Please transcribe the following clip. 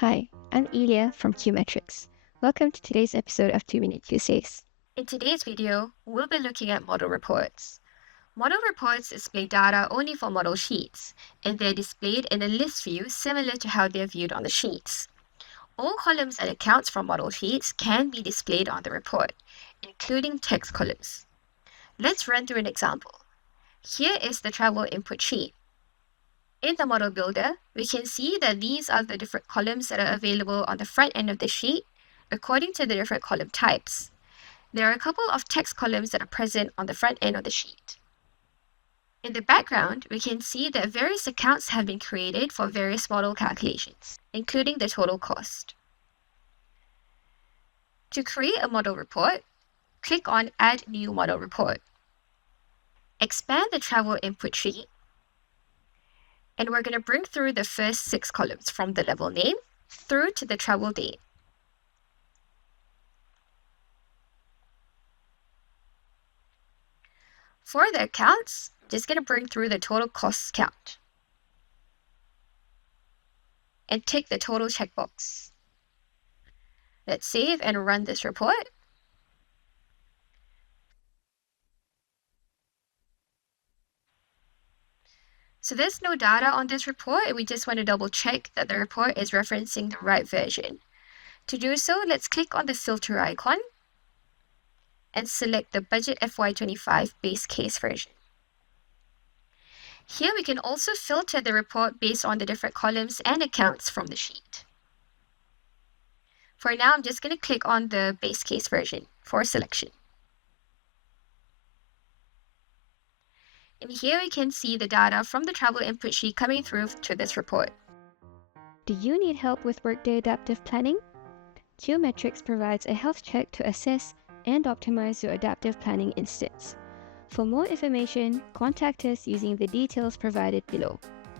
Hi, I'm Elia from QMetrix. Welcome to today's episode of 2-Minute Tuesdays. In today's video, we'll be looking at model reports. Model reports display data only for model sheets, and they're displayed in a list view similar to how they're viewed on the sheets. All columns and accounts from model sheets can be displayed on the report, including text columns. Let's run through an example. Here is the travel input sheet. In the model builder, we can see that these are the different columns that are available on the front end of the sheet according to the different column types. There are a couple of text columns that are present on the front end of the sheet. In the background, we can see that various accounts have been created for various model calculations, including the total cost. To create a model report, click on Add New Model Report. Expand the travel input sheet, and we're going to bring through the first 6 columns from the level name through to the travel date. For the accounts, I'm just going to bring through the total costs count and tick the total checkbox. Let's save and run this report. So there's no data on this report, and we just want to double check that the report is referencing the right version. To do so, let's click on the filter icon and select the Budget FY25 base case version. Here we can also filter the report based on the different columns and accounts from the sheet. For now, I'm just going to click on the base case version for selection. And here we can see the data from the travel input sheet coming through to this report. Do you need help with Workday Adaptive Planning? QMetrix provides a health check to assess and optimize your adaptive planning instance. For more information, contact us using the details provided below.